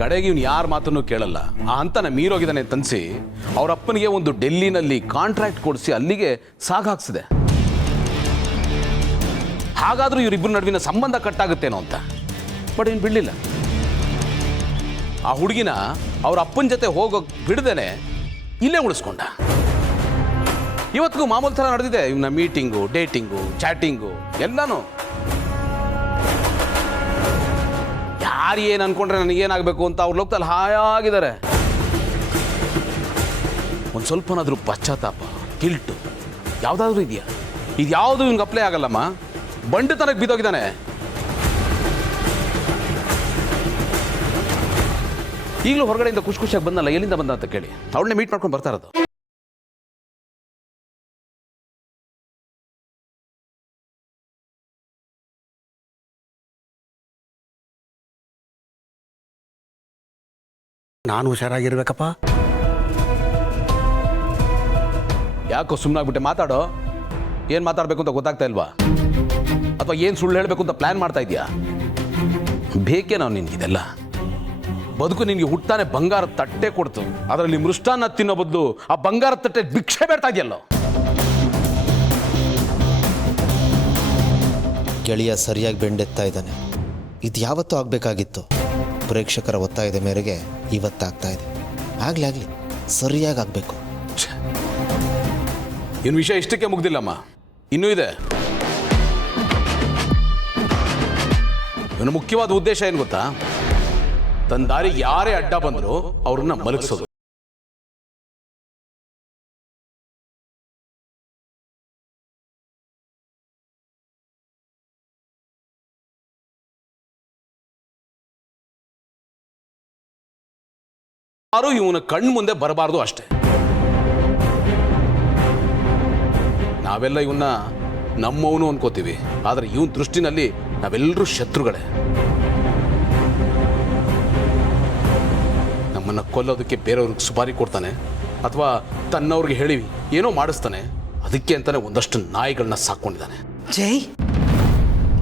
ಕಡೆಗೆ ಇವ್ನು ಯಾರ ಮಾತನ್ನು ಕೇಳಲ್ಲ. ಆ ಹಂತನ ಮೀರೋಗಿದ್ದಾನೆ ತನ್ಸಿ ಅವ್ರ ಅಪ್ಪನಿಗೆ ಒಂದು ಡೆಲ್ಲಿನಲ್ಲಿ ಕಾಂಟ್ರಾಕ್ಟ್ ಕೊಡಿಸಿ ಅಲ್ಲಿಗೆ ಸಾಗಾಕ್ಸಿದೆ. ಹಾಗಾದ್ರೂ ಇವರಿಬ್ಬರ ನಡುವಿನ ಸಂಬಂಧ ಕಟ್ಟಾಗುತ್ತೇನೋ ಅಂತ. ಬಟ್ ಇನ್ನು ಬಿಡಲಿಲ್ಲ. ಆ ಹುಡುಗಿನ ಅವ್ರ ಅಪ್ಪನ ಜೊತೆ ಹೋಗೋಕೆ ಬಿಡದೇನೆ ಇಲ್ಲೇ ಉಳಿಸ್ಕೊಂಡ. ಇವತ್ತಿಗೂ ಮಾಮೂಲು ಥರ ನಡೆದಿದೆ ಇವನ ಮೀಟಿಂಗು, ಡೇಟಿಂಗು, ಚಾಟಿಂಗು ಎಲ್ಲನೂ. ಯಾರು ಏನು ಅನ್ಕೊಂಡ್ರೆ ನನಗೇನಾಗಬೇಕು ಅಂತ ಅವ್ರ ಲೋಕದಲ್ಲಿ ಹಾಯಾಗಿದ್ದಾರೆ. ಒಂದು ಸ್ವಲ್ಪನಾದ್ರೂ ಪಶ್ಚಾತ್ತಾಪ, ಗಿಲ್ಟು ಯಾವುದಾದ್ರೂ ಇದೆಯಾ? ಇದು ಯಾವುದು ಇವ್ನಿಗೆ ಅಪ್ಲೈ ಆಗಲ್ಲಮ್ಮ. ಬಂಡುತನಕ್ಕೆ ಬಿದ್ದೋಗಿದ್ದಾನೆ. ಈಗಲೂ ಹೊರಗಡೆಯಿಂದ ಖುಷಿಯಾಗಿ ಬಂದಲ್ಲ, ಎಲ್ಲಿಂದ ಬಂದ ಅಂತ ಕೇಳಿ ಅವಳನ್ನೇ ಮೀಟ್ ಮಾಡ್ಕೊಂಡು ಬರ್ತಾ ಇರೋದು. ನಾನು ಹುಷಾರಾಗಿರ್ಬೇಕಪ್ಪ. ಯಾಕೋ ಸುಮ್ಮನಾಗ್ಬಿಟ್ಟೆ? ಮಾತಾಡೋ. ಏನು ಮಾತಾಡಬೇಕು ಅಂತ ಗೊತ್ತಾಗ್ತಾ ಇಲ್ವಾ? ಅಥವಾ ಏನು ಸುಳ್ಳು ಹೇಳಬೇಕು ಅಂತ ಪ್ಲಾನ್ ಮಾಡ್ತಾ ಇದೆಯಾ? ಬೇಕೇ ನಾವು ನಿನ್ಗಿದೆಲ್ಲ? ಬದುಕು ನಿನಗೆ ಹುಟ್ಟಾನೆ ಬಂಗಾರದ ತಟ್ಟೆ ಕೊಡ್ತು, ಅದರಲ್ಲಿ ಮೃಷ್ಟಾನ್ನ ತಿನ್ನೋ ಬದಲು ಆ ಬಂಗಾರದ ತಟ್ಟೆ ಭಿಕ್ಷೆ ಬೇಡ್ತಾ ಇದೆಯಲ್ಲೋ. ಗೆಳೆಯ ಸರಿಯಾಗಿ ಬೆಂಡೆತ್ತಾ ಇದ್ದಾನೆ. ಇದು ಯಾವತ್ತೂ ಆಗಬೇಕಾಗಿತ್ತು. ಪ್ರೇಕ್ಷಕರ ಒತ್ತಾಯದ ಮೇರೆಗೆ ಇವತ್ತಾಗ್ತಾ ಇದೆ. ಆಗಲಿ ಸರಿಯಾಗಿ ಆಗಬೇಕು. ಇನ್ನು ವಿಷಯ ಇಷ್ಟಕ್ಕೆ ಮುಗ್ದಿಲ್ಲಮ್ಮ, ಇನ್ನೂ ಇದೆ. ಇವನ ಮುಖ್ಯವಾದ ಉದ್ದೇಶ ಏನು ಗೊತ್ತಾ? ತನ್ನ ದಾರಿ ಯಾರೇ ಅಡ್ಡ ಬಂದರೂ ಅವ್ರನ್ನ ಮಲಗಿಸೋದು. ಯಾರು ಇವನ ಕಣ್ಣು ಮುಂದೆ ಬರಬಾರ್ದು ಅಷ್ಟೇ. ನಾವೆಲ್ಲ ಇವನ್ನ ನಮ್ಮವನು ಅನ್ಕೋತೀವಿ, ಆದರೆ ಇವನ್ ದೃಷ್ಟಿನಲ್ಲಿ ನಾವೆಲ್ಲರೂ ಶತ್ರುಗಳೇ. ನಮ್ಮನ್ನ ಕೊಲ್ಲೋದಕ್ಕೆ ಬೇರೆಯವ್ರಿಗೆ ಸುಪಾರಿ ಕೊಡ್ತಾನೆ, ಅಥವಾ ತನ್ನವ್ರಿಗೆ ಹೇಳಿ ಏನೋ ಮಾಡಿಸ್ತಾನೆ. ಅದಕ್ಕೆ ಅಂತಾನೆ ಒಂದಷ್ಟು ನಾಯಿಗಳನ್ನ ಸಾಕೊಂಡಿದ್ದಾನೆ. ಜೈ,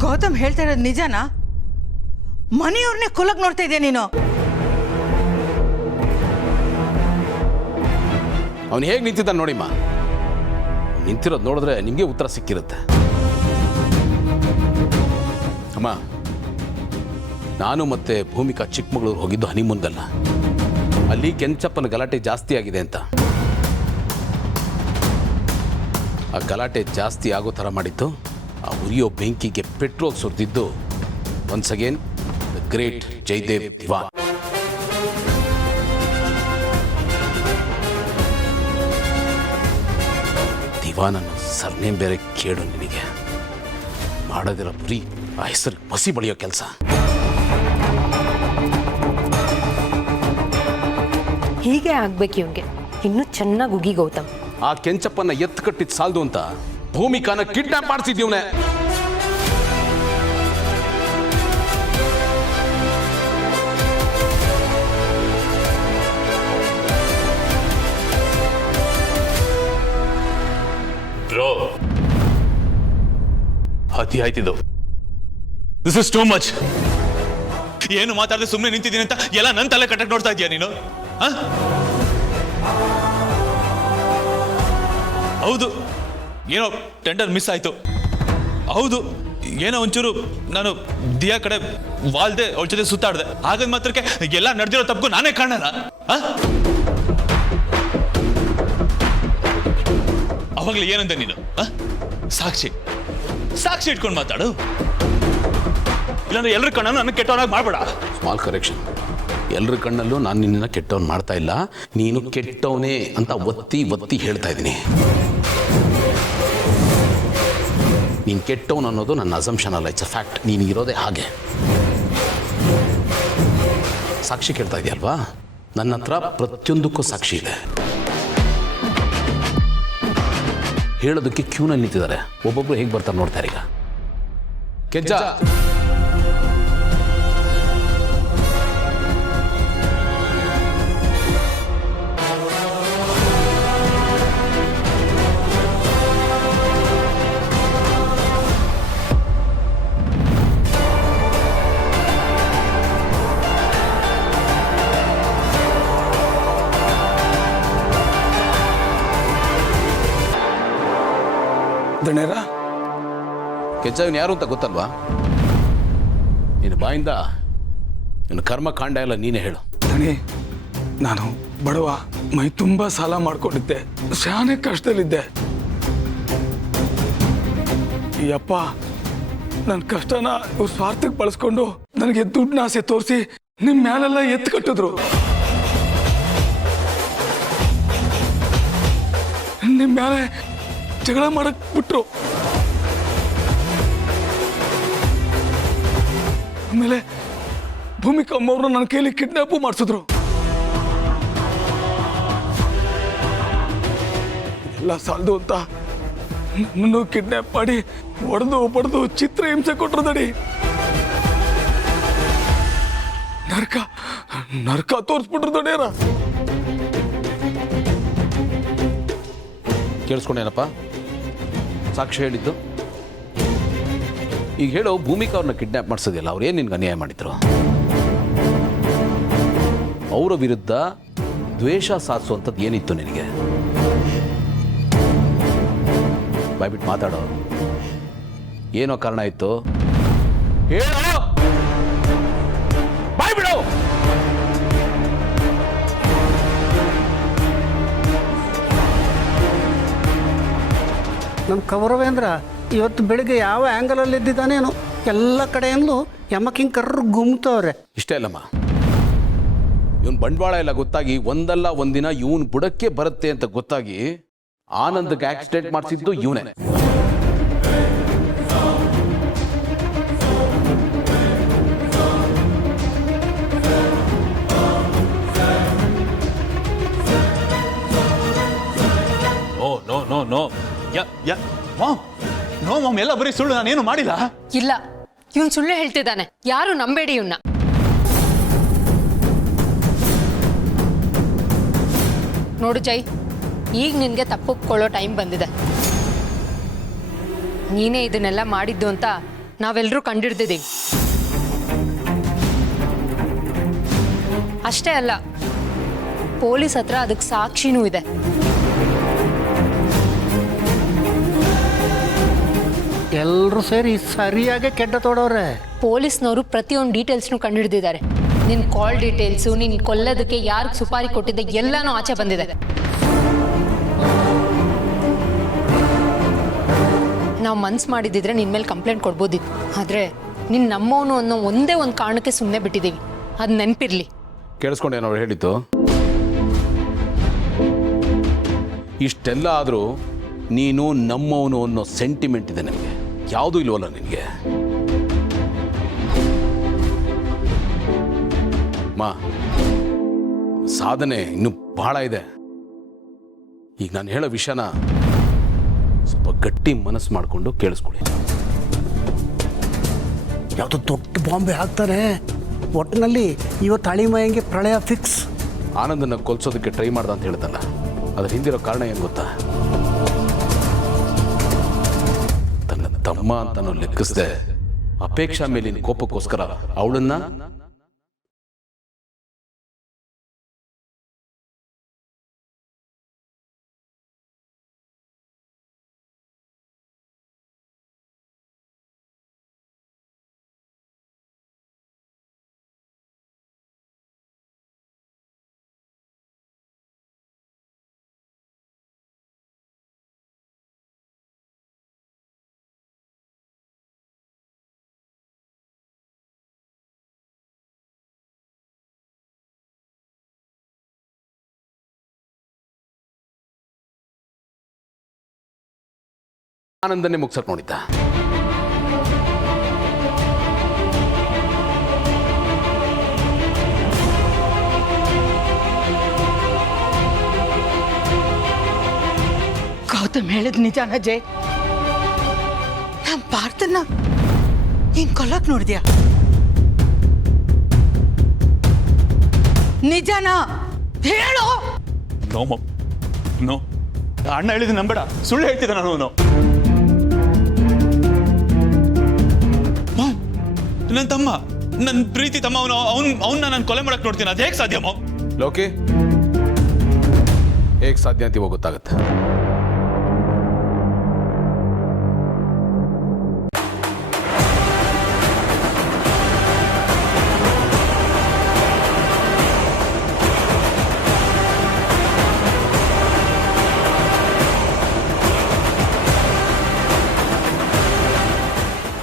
ಗೌತಮ್ ಹೇಳ್ತಾ ಇರೋದು ನಿಜನಾ? ಮನೆಯವ್ರನ್ನೇ ಕೊಲ್ಲಕ್ ನೋಡ್ತಾ ಇದೆಯಾ ನೀನು? ಅವನು ಹೇಗೆ ನಿಂತಿದ್ದಾನೆ ನೋಡಿಮ್ಮ. ನಿಂತಿರೋದು ನೋಡಿದ್ರೆ ನಿಮಗೆ ಉತ್ತರ ಸಿಕ್ಕಿರುತ್ತೆ. ಅಮ್ಮ, ನಾನು ಮತ್ತೆ ಭೂಮಿಕಾ ಚಿಕ್ಕಮಗಳೂರು ಹೋಗಿದ್ದು ಹನಿಮೂನ್ಗಲ್ಲ. ಅಲ್ಲಿ ಕೆಂಚಪ್ಪನ ಗಲಾಟೆ ಜಾಸ್ತಿ ಆಗಿದೆ ಅಂತ. ಆ ಗಲಾಟೆ ಜಾಸ್ತಿ ಆಗೋ ಥರ ಮಾಡಿದ್ದು ಆ ಉರಿಯೋ ಬೆಂಕಿಗೆ ಪೆಟ್ರೋಲ್ ಸುರಿದಿದ್ದು once again the great Jayadev Diwan. ದಿವಾನನ್ನು ಸರ್ನೇಮ್ ಬೇರೆ ಕೇಳು. ನಿನಗೆ ಮಾಡೋದಿರೋ ಬರೀ ಆ ಹೆಸರು ಮಸಿ ಬಳಿಯೋ ಕೆಲಸ. ಹೀಗೆ ಆಗ್ಬೇಕು ಇವ್ಗೆ. ಇನ್ನೂ ಚೆನ್ನಾಗಿ ಉಗಿ ಗೌತಮ್. ಆ ಕೆಂಚಪ್ಪನ್ನ ಎತ್ತು ಕಟ್ಟಿದ್ ಸಾಲದು ಅಂತ ಭೂಮಿಕಾನ ಕಿಡ್ನಾಪ್ ಮಾಡ್ತಿದ್ದೀವನೆ. ಬ್ರೋ, ಅತಿ ಆಯ್ತಿದ್ದು. This is too much. ಏನು ಮಾತಾಡದೆ ಸುಮ್ಮನೆ ನಿಂತಿದ್ದೀನಿ ಅಂತ ಎಲ್ಲ ನನ್ನ ತಲೆ ಕಟ್ಟಕ್ಕೆ ನೋಡ್ತಾ ಇದೀಯ ನೀನು? ಹೌದು, ಏನೋ ಟೆಂಡರ್ ಮಿಸ್ ಆಯ್ತು. ಹೌದು, ಏನೋ ಒಂಚೂರು ನಾನು ದಿಯಾ ಕಡೆ ವಾಲ್ದೆ ಅವಳ ಜೊತೆ ಸುತ್ತಾಡ್ದೆ. ಹಾಗಂದ ಮಾತ್ರಕ್ಕೆ ಎಲ್ಲ ನಡೆದಿರೋ ತಪ್ಪು ನಾನೇ ಕಾಣಲ್ಲ. ಅವಾಗಲೇ ಏನಂದೆ ನೀನು? ಸಾಕ್ಷಿ ಇಟ್ಕೊಂಡು ಮಾತಾಡು. ಇಲ್ಲಾಂದ್ರೆ ಎಲ್ಲರ ಕಣ್ಣನ್ನು ನನ್ನ ಕೆಟ್ಟವನಾಗಿ ಮಾಡಬೇಡ. Small correction. ಎಲ್ಲರ ಕಣ್ಣಲ್ಲೂ ನಾನು ನಿನ್ನ ಕೆಟ್ಟವನ್ ಮಾಡ್ತಾ ಇಲ್ಲ. ನೀನು ಕೆಟ್ಟವನೇ ಅಂತ ಒತ್ತಿ ಹೇಳ್ತಾ ಇದ್ದೀನಿ. ನೀನು ಕೆಟ್ಟವನು ಅನ್ನೋದು ನನ್ನ ಅಸಂಪ್ಷನ್ ಅಲ್ಲ, ಇಟ್ಸ್ ಅ ಫ್ಯಾಕ್ಟ್. ನೀನು ಇರೋದೇ ಹಾಗೆ. ಸಾಕ್ಷಿ ಕೇಳ್ತಾ ಇದೆಯಲ್ವಾ? ನನ್ನ ಹತ್ರ ಪ್ರತಿಯೊಂದಕ್ಕೂ ಸಾಕ್ಷಿ ಇದೆ. ಹೇಳೋದಕ್ಕೆ ಕ್ಯೂನಲ್ಲಿ ನಿಂತಿದ್ದಾರೆ. ಒಬ್ಬೊಬ್ರು ಹೇಗೆ ಬರ್ತಾರೆ ನೋಡ್ತಾರೆ. ಈಗ ಕೆಂಚ, ದಣೇರ ಕೆಚ್ಚವನ್ ಯಾರು ಅಂತ ಗೊತ್ತಲ್ವಾ? ನಿನ್ನ ಬಾಯಿಂದ ನಿನ್ನ ಕರ್ಮಕಾಂಡ ಎಲ್ಲ ನೀನೇ ಹೇಳು. ದಣಿ, ನಾನು ಬಡವ, ಮೈ ತುಂಬ ಸಾಲ ಮಾಡ್ಕೊಂಡಿದ್ದೆ, ಶಾನೆ ಕಷ್ಟದಲ್ಲಿದ್ದೆ. ಈ ಅಪ್ಪ ನನ್ನ ಕಷ್ಟನ ಇವ್ರ ಸ್ವಾರ್ಥಕ್ಕೆ ಬಳಸ್ಕೊಂಡು ನನಗೆ ದುಡ್ಡಿನ ಆಸೆ ತೋರಿಸಿ ನಿಮ್ಮ ಮ್ಯಾಲೆಲ್ಲ ಎತ್ತು ಕಟ್ಟಿದ್ರು. ನಿಮ್ಮ ಮ್ಯಾಲೆ ಜಗಳ ಮಾಡಕ್ ಬಿಟ್ರು. ಆಮೇಲೆ ಭೂಮಿಕಾ ಅಮ್ಮವ್ರನ್ನ ನನ್ನ ಕೈಲಿ ಕಿಡ್ನಾಪು ಮಾಡಿಸಿದ್ರು. ಎಲ್ಲ ಸಾಲದು ಅಂತ ನನ್ನನ್ನು ಕಿಡ್ನಾಪ್ ಮಾಡಿ ಹೊಡೆದು ಬಡ್ದು ಚಿತ್ರ ಹಿಂಸೆ ಕೊಟ್ರು ದಡಿ. ನರ್ಕ ನರ್ಕ ತೋರಿಸ್ಬಿಟ್ರು ದೊಡ್ಡೇರ. ಕೇಳಿಸ್ಕೊಂಡೇನಪ್ಪ? ಸಾಕ್ಷಿ ಹೇಳಿದ್ದು ಈಗ ಹೇಳೋ. ಭೂಮಿಕಾ ಅವ್ರನ್ನ ಕಿಡ್ನಾಪ್ ಮಾಡಿಸೋದಿಲ್ಲ, ಅವ್ರೇನು ನಿನ್ಗೆ ಅನ್ಯಾಯ ಮಾಡಿದ್ರು? ಅವರ ವಿರುದ್ಧ ದ್ವೇಷ ಸಾಧಿಸುವಂಥದ್ದು ಏನಿತ್ತು ನಿನಗೆ? ಬಾಯ್ಬಿಟ್ಟು ಮಾತಾಡೋ. ಏನೋ ಕಾರಣ ಇತ್ತು ಹೇಳೋ, ಬಾಯ್ಬಿಡು. ನಮ್ಮ ಕೌರವೇಂದ್ರ ಇವತ್ತು ಬೆಳಿಗ್ಗೆ ಯಾವ ಆ್ಯಂಗಲಲ್ಲಿ ಇದ್ದಿದ್ದಾನೇನು ಎಲ್ಲ ಕಡೆಯಿಂದಲೂ ಯಮಕಿಂಗ್ ಕರ್ರು ಗುಮ್ತವ್ರೆ. ಇಷ್ಟೇ ಅಲ್ಲಮ್ಮ, ಇವನ್ ಬಂಡವಾಳ ಎಲ್ಲ ಗೊತ್ತಾಗಿ ಒಂದಲ್ಲ ಒಂದಿನ ಇವನ್ ಬುಡಕ್ಕೆ ಬರುತ್ತೆ ಅಂತ ಗೊತ್ತಾಗಿ ಆನಂದ್ಗೆ ಆಕ್ಸಿಡೆಂಟ್ ಮಾಡಿಸಿದ್ದು ಇವನೇ. ನೋ ಮಾಮ್, ಎಲ್ಲ ಬರೀ ಸುಳ್ಳು, ನಾನೇನು ಮಾಡಿಲ್ಲ. ಇಲ್ಲ, ಇವನ್ ಸುಳ್ಳು ಹೇಳ್ತಿದ್ದಾನೆ. ಯಾರು ನಂಬೇಡಿ ಇವನ್ನ. ನೋಡು ಜೈ, ಈಗ ನಿನ್ಗೆ ತಪ್ಪೊಪ್ಕೊಳ್ಳೋ ಟೈಮ್ ಬಂದಿದೆ. ನೀನೇ ಇದನ್ನೆಲ್ಲ ಮಾಡಿದ್ದು ಅಂತ ನಾವೆಲ್ಲರೂ ಕಂಡಿಡ್ದಿದ್ದೀವಿ. ಅಷ್ಟೇ ಅಲ್ಲ, ಪೊಲೀಸ್ ಹತ್ರ ಅದಕ್ಕೆ ಸಾಕ್ಷಿನೂ ಇದೆ. ಎಲ್ಲರೂ ಸೇರಿ ಸರಿಯಾಗಿ ಕೆಡ್ಡ ತೋಡವ್ರೆ. ಪೊಲೀಸ್ನವರು ಪ್ರತಿಯೊಂದು ಡೀಟೇಲ್ಸ್ನು ಕಂಡುಹಿಡಿದಿದ್ದಾರೆ. ನಿನ್ನ ಕಾಲ್ ಡೀಟೇಲ್ಸು, ನಿನ್ನ ಕೊಲ್ಲೋದಕ್ಕೆ ಯಾರಿಗೆ ಸುಪಾರಿ ಕೊಟ್ಟಿದ್ದೆ ಎಲ್ಲನೂ ಆಚೆ ಬಂದಿದೆ. ನಾವು ಮನ್ಸು ಮಾಡಿದ್ದಿದ್ರೆ ನಿನ್ನ ಮೇಲೆ ಕಂಪ್ಲೇಂಟ್ ಕೊಡ್ಬೋದಿತ್ತು. ಆದರೆ ನಿನ್ನ ನಮ್ಮವನು ಅನ್ನೋ ಒಂದೇ ಒಂದು ಕಾರಣಕ್ಕೆ ಸುಮ್ಮನೆ ಬಿಟ್ಟಿದ್ದೀವಿ. ಅದು ನೆನಪಿರಲಿ. ಕೇಳಿಸ್ಕೊಂಡೇನೋ ಅವ್ರು ಹೇಳಿದ್ದು? ಇಷ್ಟೆಲ್ಲ ಆದರೂ ನೀನು ನಮ್ಮವನು ಅನ್ನೋ ಸೆಂಟಿಮೆಂಟ್ ಇದೆ ನನಗೆ. ಯಾವುದೂ ಇಲ್ವಲ್ಲ ನಿನಗೆ? ಮಾ, ಸಾಧನೆ ಇನ್ನೂ ಬಹಳ ಇದೆ. ಈಗ ನಾನು ಹೇಳೋ ವಿಷಯನ ಸ್ವಲ್ಪ ಗಟ್ಟಿ ಮನಸ್ಸು ಮಾಡಿಕೊಂಡು ಕೇಳಿಸ್ಕೊಳ್ಳಿ. ಯಾವುದೋ ದೊಡ್ಡ ಬಾಂಬೆ ಹಾಕ್ತಾರೆ. ಒಟ್ಟಿನಲ್ಲಿ ಇವತ್ತು ಅಳಿಮಯಂಗೆ ಪ್ರಳಯ ಫಿಕ್ಸ್. ಆನಂದನ ಕೊಲ್ಸೋದಕ್ಕೆ ಟ್ರೈ ಮಾಡ್ದ ಅಂತ ಹೇಳ್ದಲ್ಲ, ಅದ್ರ ಹಿಂದಿರೋ ಕಾರಣ ಏನು ಗೊತ್ತಾ? ತನ್ನ ತಮ್ಮ ಅಂತ ನಾವು ಲೆಕ್ಕಿಸದೆ ಅಪೇಕ್ಷಾ ಮೇಲಿನ ಕೋಪಕ್ಕೋಸ್ಕರ ಅವಳನ್ನ ಆನಂದನೇ ಮುಗ್ಸಕ್ ನೋಡಿದ್ದ. ಗೌತಮ್ ಹೇಳಿದ್ ನಿಜಾನ ಜೈ? ನಮ್ಮ ಪಾರ್ಥನ ನೀನ್ ಕೊಲ್ಲಕ್ ನೋಡಿದ್ಯಾ? ನಿಜಾನ ಹೇಳು. ನೋ ಮಮ್, ನೋ. ಅಣ್ಣ ಹೇಳಿದ ನಂಬೇಡ, ಸುಳ್ಳು ಹೇಳ್ತಿದ್ದ ನಾನು. ನನ್ನ ತಮ್ಮ, ನನ್ನ ಪ್ರೀತಿ ತಮ್ಮ, ಅವನ್ನ ನಾನು ಕೊಲೆ ಮಾಡಕ್ ನೋಡ್ತೀನಿ. ಅದು ಹೇಗೆ ಸಾಧ್ಯ ಮಾಮ್? ಲೋಕಿ, ಹೇಗೆ ಸಾಧ್ಯ ಅಂತ ಇವಾಗ ಗೊತ್ತಾಗತ್ತೆ.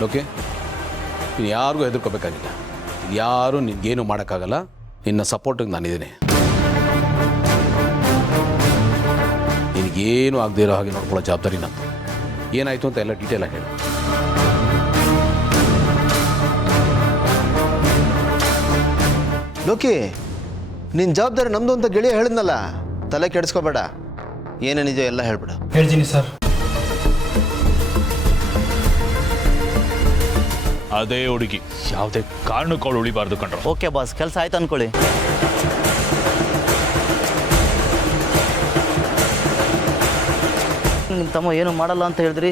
ಓಕೆ, ನೀನು ಯಾರಿಗೂ ಹೆದರ್ಕೋಬೇಕಾಗಿಲ್ಲ. ಯಾರೂ ನಿನಗೇನು ಮಾಡೋಕ್ಕಾಗಲ್ಲ. ನಿನ್ನ ಸಪೋರ್ಟಿಗೆ ನಾನಿದ್ದೀನಿ. ನಿನಗೇನು ಆಗದೇ ಇರೋ ಹಾಗೆ ನೋಡ್ಕೊಳ್ಳೋ ಜವಾಬ್ದಾರಿ ನಂದು. ಏನಾಯಿತು ಅಂತ ಎಲ್ಲ ಡೀಟೇಲಾಗಿ ಹೇಳು. ಲೋಕಿ, ನಿನ್ನ ಜವಾಬ್ದಾರಿ ನಮ್ಮದು ಅಂತ ಗೆಳೆಯ ಹೇಳಿದ್ನಲ್ಲ, ತಲೆ ಕೆಡಿಸ್ಕೋಬೇಡ. ಏನೇನಿದೆಯೋ ಎಲ್ಲ ಹೇಳ್ಬೇಡ. ಹೇಳ್ತೀನಿ ಸರ್. ಅದೇ ಹುಡುಗಿ ಯಾವುದೇ ಕಾರಣಕ್ಕೂ ಅವಳು ಉಳಿಬಾರ್ದು ಕಣ್ರು. ಓಕೆ ಬಾಸ್, ಕೆಲಸ ಆಯ್ತು ಅನ್ಕೊಳ್ಳಿ. ನಿಮ್ಮ ತಮ್ಮ ಏನು ಮಾಡಲ್ಲ ಅಂತ ಹೇಳಿದ್ರಿ.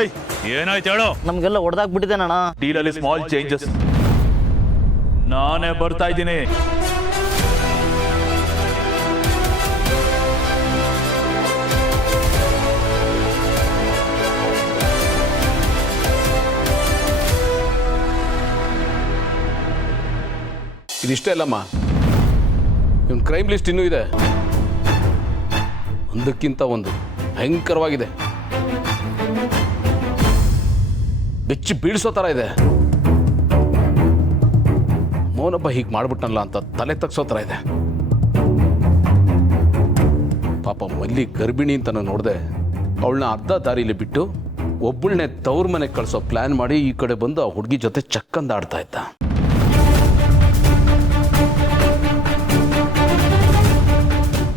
ಏಯ್, ಏನಾಯ್ತು ಹೇಳು. ನಮಗೆಲ್ಲ ಹೊಡೆದಾಕ್ಬಿಟ್ಟಿದ್ದೇನಣ್ಣ. ಡೀಲಲ್ಲಿ ಸ್ಮಾಲ್ ಚೇಂಜಸ್. ನಾನೇ ಬರ್ತಾ ಇದ್ದೀನಿ. ಇದಿಷ್ಟೇ ಅಲ್ಲಮ್ಮ, ಇವನ್ ಕ್ರೈಮ್ ಲಿಸ್ಟ್ ಇನ್ನೂ ಇದೆ. ಒಂದಕ್ಕಿಂತ ಒಂದು ಭಯಂಕರವಾಗಿದೆ. ಬೆಚ್ಚಿ ಬೀಳಿಸೋ ಥರ ಇದೆ. ಮೌನಬ್ಬ ಹೀಗೆ ಮಾಡ್ಬಿಟ್ನಲ್ಲ ಅಂತ ತಲೆ ತಗ್ಸೋ ಥರ ಇದೆ. ಪಾಪ ಮಲ್ಲಿ ಗರ್ಭಿಣಿ ಅಂತ ನಾನು ನೋಡಿದೆ. ಅವಳನ್ನ ಅರ್ಧ ದಾರಿಲಿ ಬಿಟ್ಟು ಒಬ್ಬಳನ್ನೇ ತವ್ರ ಮನೆಗೆ ಕಳಿಸೋ ಪ್ಲ್ಯಾನ್ ಮಾಡಿ ಈ ಕಡೆ ಬಂದು ಆ ಹುಡುಗಿ ಜೊತೆ ಚಕ್ಕಂದ ಆಡ್ತಾ ಇದ್ದ.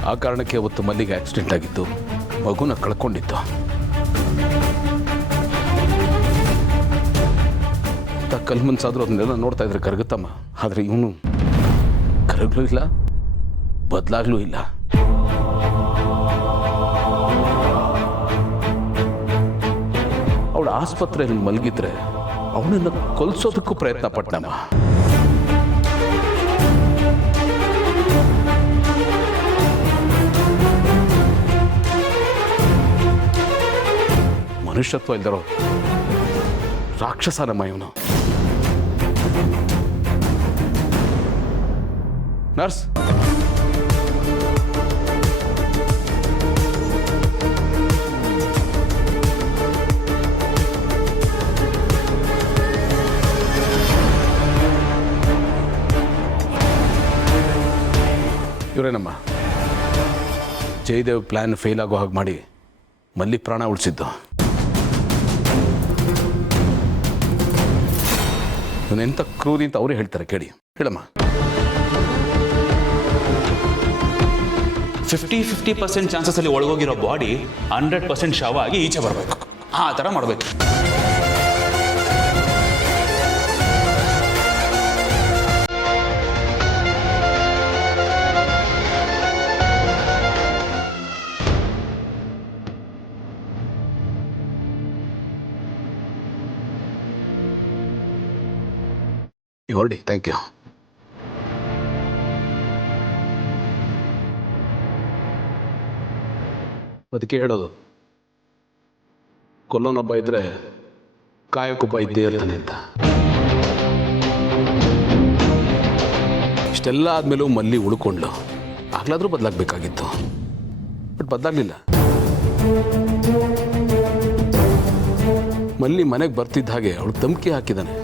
ಆ ಕಾರಣಕ್ಕೆ ಅವತ್ತು ಮಲ್ಲಿಗೆ ಆಕ್ಸಿಡೆಂಟ್ ಆಗಿತ್ತು, ಮಗುನ ಕಳ್ಕೊಂಡಿತ್ತು. ಕಲ್ಮನ್ಸಾದ್ರೂ ಅದನ್ನೆಲ್ಲ ನೋಡ್ತಾ ಇದ್ರೆ ಕರಗುತ್ತಮ್ಮ. ಆದರೆ ಇವನು ಕರಗ್ಲೂ ಇಲ್ಲ, ಬದಲಾಗ್ಲೂ ಇಲ್ಲ. ಅವಳು ಆಸ್ಪತ್ರೆಯಲ್ಲಿ ಮಲಗಿದ್ರೆ ಅವನನ್ನು ಕೊಲ್ಸೋದಕ್ಕೂ ಪ್ರಯತ್ನ ಪಟ್ಟನಮ್ಮ. ಮನುಷ್ಯತ್ವ ಇಲ್ದರೋ ರಾಕ್ಷಸನಮ್ಮ ಇವನು. ನರ್ಸ್, ಇವರೇನಮ್ಮ ಜಯದೇವ್ ಪ್ಲಾನ್ ಫೇಲ್ ಆಗೋ ಹಾಗೆ ಮಾಡಿ ಮಲ್ಲಿ ಪ್ರಾಣ ಉಳಿಸಿದ್ದು. ಇವನೆಂಥ ಕ್ರೂರಿ ಅಂತ ಅವರೇ ಹೇಳ್ತಾರೆ, ಕೇಳಿ. ಹೇಳಮ್ಮ. 50% ಚಾನ್ಸಸ್ ಅಲ್ಲಿ ಒಳಗೋಗಿರೋ ಬಾಡಿ 100% ಶವ ಆಗಿ ಈಚೆ ಬರಬೇಕು. ಆ ಥರ ಮಾಡಬೇಕು. ಹೊರಡಿ. Thank you. ಅದಕ್ಕೆ ಹೇಳೋದು, ಕೊಲ್ಲೋನೊಬ್ಬ ಇದ್ರೆ ಕಾಯಕ್ಕೊಬ್ಬ ಇದ್ದೇ ಇರ್ತಾನೆ ಅಂತ. ಇಷ್ಟೆಲ್ಲ ಆದಮೇಲೂ ಮಲ್ಲಿ ಉಳ್ಕೊಂಡ್ಲು. ಆಗ್ಲಾದ್ರೂ ಬದಲಾಗಬೇಕಾಗಿತ್ತು, ಬಟ್ ಬದಲಾಗಲಿಲ್ಲ. ಮಲ್ಲಿ ಮನೆಗೆ ಬರ್ತಿದ್ದ ಹಾಗೆ ಅವಳು ಧಮಕಿ ಹಾಕಿದ್ದಾನೆ.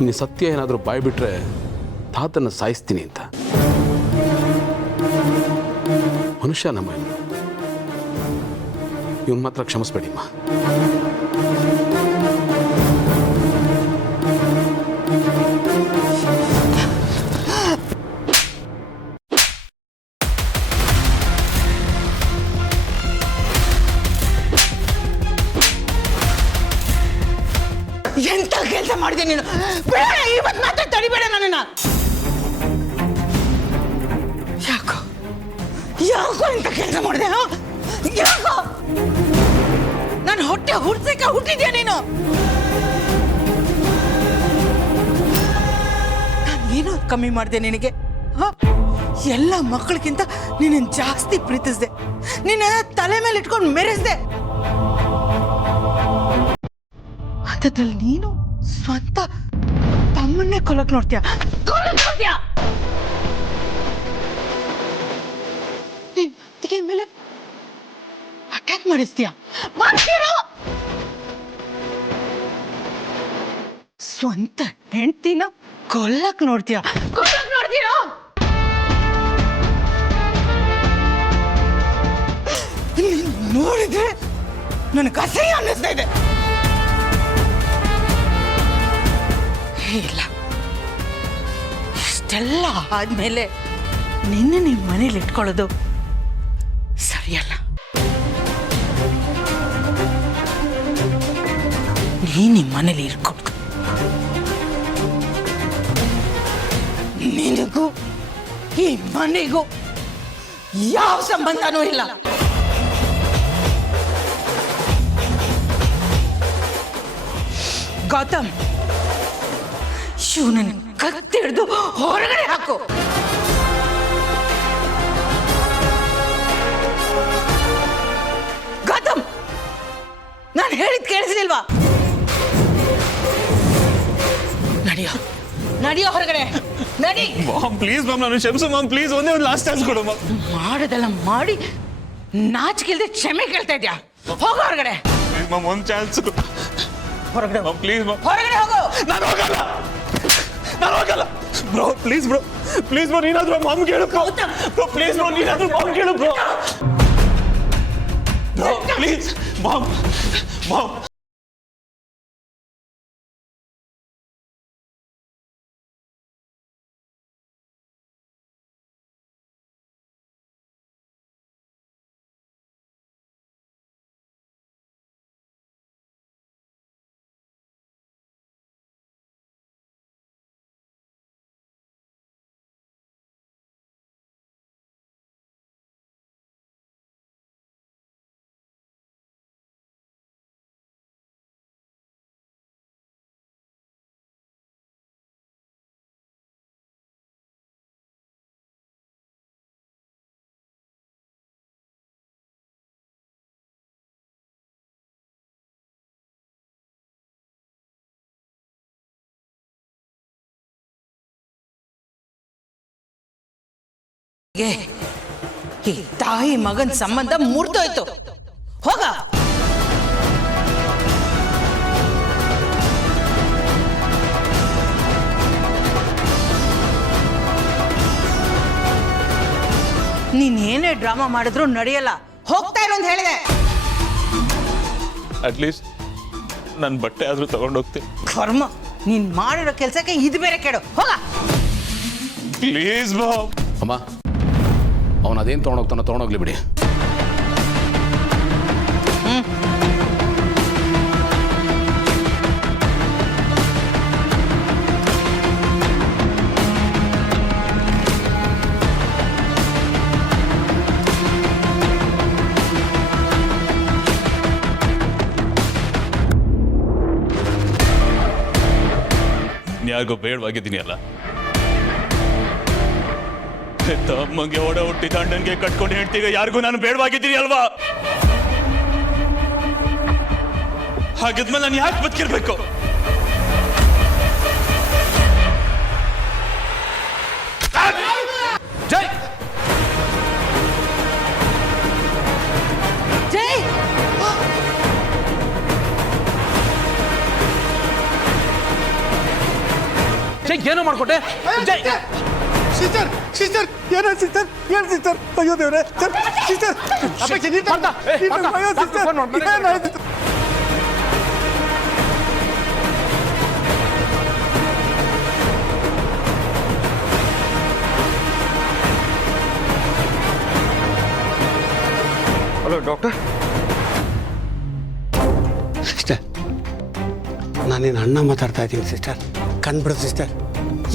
ಇನ್ನು ಸತ್ಯ ಏನಾದರೂ ಬಾಯ್ ಬಿಟ್ರೆ ತಾತನ ಸಾಯಿಸ್ತೀನಿ ಅಂತ. ಮನುಷ್ಯ ನಮ್ಮ ಇವನ್ ಮಾತ್ರ ಕ್ಷಮಿಸ್ಬೇಡಿಮ್ಮ. ಎಂತ ಕೆಲಸ ಮಾಡಿದೆ ನೀನು? ಬೇಡ, ಇವತ್ತು ಮಾತ್ರ ತಡಿಬೇಡ ನನ್ನನ್ನ. ಯಾಕೋ ಎಂತ ಕೆಲಸ ಮಾಡಿದೆ? ಯಾಕೋ ನಾನು ಹೊಟ್ಟೆ ಹುಡ್ಸಕ್ಕೆ ಹುಟ್ಟಿದ್ಯಾ ನೀನು? ನಾನು ಏನೋ ಕಮ್ಮಿ ಮಾಡಿದೆ ನಿನಗೆ? ಎಲ್ಲ ಮಕ್ಕಳಿಗಿಂತ ನೀನು ಜಾಸ್ತಿ ಪ್ರೀತಿಸಿದೆ. ನಿನ್ನ ತಲೆ ಮೇಲೆ ಇಟ್ಕೊಂಡು ಮೆರೆಸಿದೆ. ಅಂಥದ್ರಲ್ಲಿ ನೀನು ಸ್ವಂತ ತಮ್ಮನ್ನೇ ಕೊಲ್ಲಕ್ ನೋಡ್ತೀಯ. ನೀನ್ ಅತ್ತಿಗೆ ಮೇಲೆ ಅಟ್ಯಾಕ್ ಮಾಡಿಸ್ತೀಯ. ಸ್ವಂತ ಹೆಂಡ್ತಿನ ಕೊಲ್ಲಕ್ ನೋಡ್ತೀಯ ನೀನ್ ನೋಡಿದ್ರೆ ನನಗೆ ಅಸಹ್ಯ ಅನ್ನಿಸ್ತಾ ಇದೆ. ಇಲ್ಲ, ಇಷ್ಟೆಲ್ಲ ಆದ್ಮೇಲೆ ನಿನ್ನ ಮನೇಲಿ ಇಟ್ಕೊಳ್ಳೋದು ಸರಿಯಲ್ಲ. ನಿಮ್ಮ ಮನೇಲಿ ಇಟ್ಕೊಡ್ತು. ನಿನಗೂ ಈ ಮನೆಗೂ ಯಾವ ಸಂಬಂಧನೂ ಇಲ್ಲ. ಗೌತಮ್, ಶಿವನನ್ನ ಕತ್ತಿಡ್ದು ಹೊರಗಡೆ ಹಾಕು. ಗೌತಮ್, ನಾನು ಹೇಳಿದ್ ಕೇಳಿಸ್ಲಿಲ್ವಾ? ನಡಿಯೋ ನಡಿಯೋ ಹೊರಗಡೆ ನಡಿ. ಮಾಮ್ ಪ್ಲೀಸ್ ಮಾಮ್, ನಾನು ಕ್ಷಮಿಸು ಮಾಮ್, ಪ್ಲೀಸ್ ಒಂದೇ ಒಂದು ಲಾಸ್ಟ್ ಚಾನ್ಸ್ ಕೊಡು ಮಾಮ್. ಮಾಡೋದೆಲ್ಲ ಮಾಡಿ ನಾಚಿಕೆಲ್ದೆ ಕ್ಷಮೆ ಕೇಳ್ತಾ ಇದ್ಯಾ? ಹೋಗೋ ಹೊರಗಡೆ. ಮಾಮ್ ಒಂದು ಚಾನ್ಸ್ ಹೊರಗಡೆ ಮಾಮ್, ಪ್ಲೀಸ್ ಮಾಮ್. ಹೊರಗಡೆ ಹೋಗು. ನಾನು ಹೋಗಲ್ಲ bro, please bro, please bro, ನೀನಾದ್ರೂ ಮಾಮ್ ಕೇಳು ಬ್ರೋ, ಪ್ಲೀಸ್ ಬ್ರೋ, ನೀನಾದ್ರೂ ಮಾಮ್ ಕೇಳು ಬ್ರೋ, ಪ್ಲೀಸ್ ಮಾಮ್. ಈ ತಾಯಿ ಮಗನ್ ಸಂಬಂಧ ಮುರಿದೋಯ್ತು. ಹೋಗ. ನೀನ್ ಏನೇ ಡ್ರಾಮಾ ಮಾಡಿದ್ರು ನಡೆಯಲ್ಲ. ಹೋಗ್ತಾ ಇರೋ ಅಂತ ಹೇಳಿದೆ. ಅಟ್ಲೀಸ್ಟ್ ನನ್ನ ಬಟ್ಟೆ ಆದ್ರೂ ತಗೊಂಡೋಗ್ತೀನಿ. ಕರ್ಮ, ನೀನ್ ಮಾಡಿರೋ ಕೆಲ್ಸಕ್ಕೆ ಇದು ಬೇರೆ ಕೇಳು. ಹೋಗ ಪ್ಲೀಸ್ ಮಾಮ್. ಅಮ್ಮ, ಅವನು ಅದೇನು ತೊಗೊಂಡೋಗ್ತಾನೋ ತೊಗೊಂಡೋಗ್ಲಿ ಬಿಡಿ. ಯಾರಿಗೋ ಬೇಡವಾಗಿದ್ದೀನಿ ಅಲ್ಲ, ತಮ್ಮಗೆ ಒಡ ಹುಟ್ಟಿ ಗಂಡನ್ಗೆ ಕಟ್ಕೊಂಡು ಹೇಳ್ತೀಗ ಯಾರಿಗೂ ನಾನು ಬೇಡವಾಗಿದ್ದೀನಿ ಅಲ್ವಾ? ಹಾಗಿದ್ಮೇಲೆ ನಾನು ಯಾಕೆ ಬದುಕಿರ್ಬೇಕು? ಜೈ ಜೈ, ಜೈ ಏನೋ ಮಾಡ್ಕೊಟ್ಟೆ. ಜೈ ಸಿಸ್ಟರ್, ಸಿಸ್ಟರ್, ಏನೋ ಸಿಸ್ಟರ್, ಏನು ಸಿಸ್ಟರ್? ಅಯ್ಯೋ ದೇವ್ರೆ, ಸಿಸ್ಟರ್, ಅಯ್ಯೋ ಸಿಸ್ಟರ್, ಏನಾಯ್ತು? Hello doctor. ಸಿಸ್ಟರ್, ನಾನೇನು ಅಣ್ಣ ಮಾತಾಡ್ತಾ ಇದ್ದೀನಿ ಸಿಸ್ಟರ್. ಕಣ್ಬಿಡು ಸಿಸ್ಟರ್,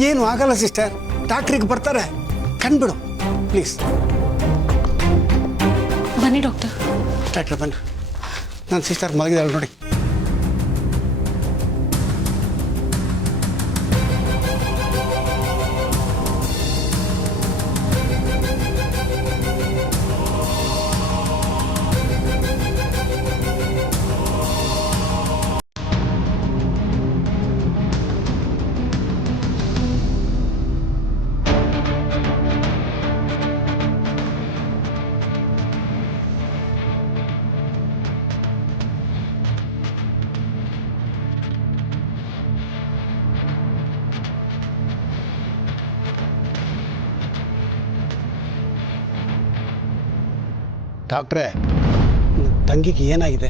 ಏನು ಆಗಲ್ಲ ಸಿಸ್ಟರ್. ಡಾಕ್ಟ್ರಿಗೆ ಬರ್ತಾರೆ, ಕಣ್ಬಿಡು ಪ್ಲೀಸ್. ಬನ್ನಿ ಡಾಕ್ಟರ್. ಡಾಕ್ಟರ್ ಬನ್ನಿ. ನನ್ನ ಸಿಸ್ಟರ್ ಮಲಗಿದಾಳು ನೋಡಿ. ಡಾಕ್ಟ್ರೇ ತಂಗಿಗೆ ಏನಾಗಿದೆ?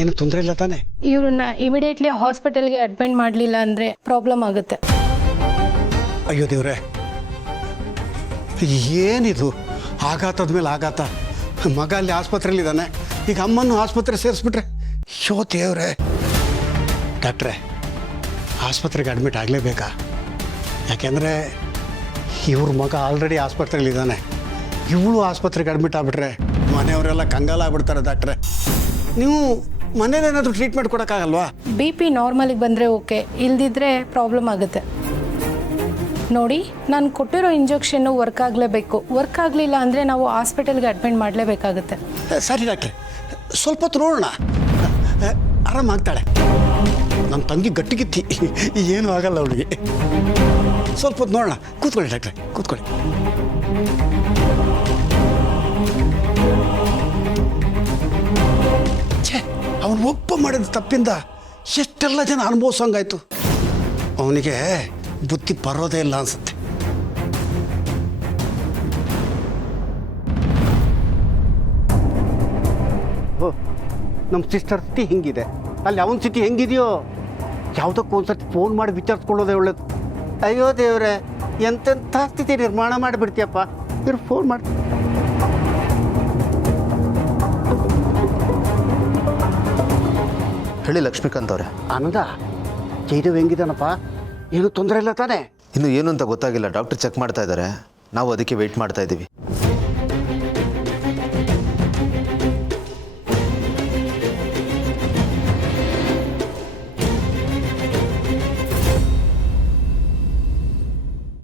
ಏನು ತೊಂದರೆ ಇಲ್ಲ ತಾನೆ? ಇವ್ರನ್ನ ಇಮಿಡಿಯೇಟ್ಲಿ ಹಾಸ್ಪಿಟಲ್ಗೆ ಅಡ್ಮಿಟ್ ಮಾಡಲಿಲ್ಲ ಅಂದರೆ ಪ್ರಾಬ್ಲಮ್ ಆಗುತ್ತೆ. ಅಯ್ಯೋ ದೇವ್ರೆ, ಏನಿದು ಆಘಾತದ ಮೇಲೆ ಆಘಾತ. ಮಗ ಅಲ್ಲಿ ಆಸ್ಪತ್ರೆಯಲ್ಲಿದ್ದಾನೆ, ಈಗ ಅಮ್ಮನ್ನು ಆಸ್ಪತ್ರೆ ಸೇರಿಸ್ಬಿಟ್ರೆ ಅಯ್ಯೋ ದೇವ್ರೆ. ಡಾಕ್ಟ್ರೇ, ಆಸ್ಪತ್ರೆಗೆ ಅಡ್ಮಿಟ್ ಆಗಲೇಬೇಕಾ? ಯಾಕೆಂದರೆ ಇವ್ರ ಮಗ ಆಲ್ರೆಡಿ ಆಸ್ಪತ್ರೆಯಲ್ಲಿದ್ದಾನೆ, ಇವಳು ಆಸ್ಪತ್ರೆಗೆ ಅಡ್ಮಿಟ್ ಆಗಿಬಿಟ್ರೆ ಮನೆಯವರೆಲ್ಲ ಕಂಗಾಲ ಆಗ್ಬಿಡ್ತಾರೆ. ಡಾಕ್ಟ್ರೆ, ನೀವು ಮನೇಲೇನಾದರೂ ಟ್ರೀಟ್ಮೆಂಟ್ ಕೊಡೋಕ್ಕಾಗಲ್ವಾ? BP ನಾರ್ಮಲಿಗೆ ಬಂದರೆ ಓಕೆ, ಇಲ್ದಿದ್ರೆ ಪ್ರಾಬ್ಲಮ್ ಆಗುತ್ತೆ. ನೋಡಿ, ನಾನು ಕೊಟ್ಟಿರೋ ಇಂಜೆಕ್ಷನ್ನು ವರ್ಕ್ ಆಗಲೇಬೇಕು. ವರ್ಕ್ ಆಗಲಿಲ್ಲ ಅಂದರೆ ನಾವು ಹಾಸ್ಪಿಟಲ್ಗೆ ಅಡ್ಮಿಟ್ ಮಾಡಲೇಬೇಕಾಗುತ್ತೆ. ಸರಿ ಡಾಕ್ಟ್ರೆ, ಸ್ವಲ್ಪ ಹೊತ್ತು ನೋಡೋಣ, ಆರಾಮಾಗ್ತಾಳೆ. ನನ್ನ ತಂಗಿ ಗಟ್ಟಿಗಿತ್ತಿ, ಏನೂ ಆಗಲ್ಲ ಅವಳಿಗೆ. ಸ್ವಲ್ಪ ಹೊತ್ತು ನೋಡೋಣ. ಕೂತ್ಕೊಳ್ಳಿ ಡಾಕ್ಟ್ರೆ, ಕೂತ್ಕೊಳ್ಳಿ. ಛೇ, ಅವನು ಒಬ್ಬ ಮಾಡಿದ ತಪ್ಪಿಂದ ಎಷ್ಟೆಲ್ಲ ಜನ ಅನುಭವಿಸೋಂಗಾಯ್ತು. ಅವನಿಗೆ ಬುದ್ಧಿ ಬರೋದೇ ಇಲ್ಲ ಅನ್ಸುತ್ತೆ. ಓ, ನಮ್ಮ ಸಿಸ್ಟರ್ ಸ್ಥಿತಿ ಹಿಂಗಿದೆ, ಅಲ್ಲಿ ಅವನ ಸ್ಥಿತಿ ಹೆಂಗಿದೆಯೋ ಯಾವುದಕ್ಕೂ ಒಂದ್ಸತಿ ಫೋನ್ ಮಾಡಿ ವಿಚಾರಿಸ್ಕೊಳ್ಳೋದೇ ಒಳ್ಳೇದು. ಅಯ್ಯೋ ದೇವ್ರೆ, ಎಂತೆಂಥ ಸ್ಥಿತಿ ನಿರ್ಮಾಣ ಮಾಡಿಬಿಡ್ತೀಯಪ್ಪ. ಇವ್ರು ಫೋನ್ ಮಾಡಿ. ಹೇಳಿ ಲಕ್ಷ್ಮೀಕಾಂತ್ ಅವರೇ. ಆನಂದ, ಜೈದೇವ್ ಹೆಂಗಿದಾನಪ್ಪ? ಏನು ತೊಂದರೆ ಇಲ್ಲ ತಾನೆ? ಇನ್ನು ಏನು ಅಂತ ಗೊತ್ತಾಗಿಲ್ಲ. ಡಾಕ್ಟರ್ ಚೆಕ್ ಮಾಡ್ತಾ ಇದ್ದಾರೆ, ನಾವು ಅದಕ್ಕೆ ವೆಯ್ಟ್ ಮಾಡ್ತಾ ಇದ್ದೀವಿ.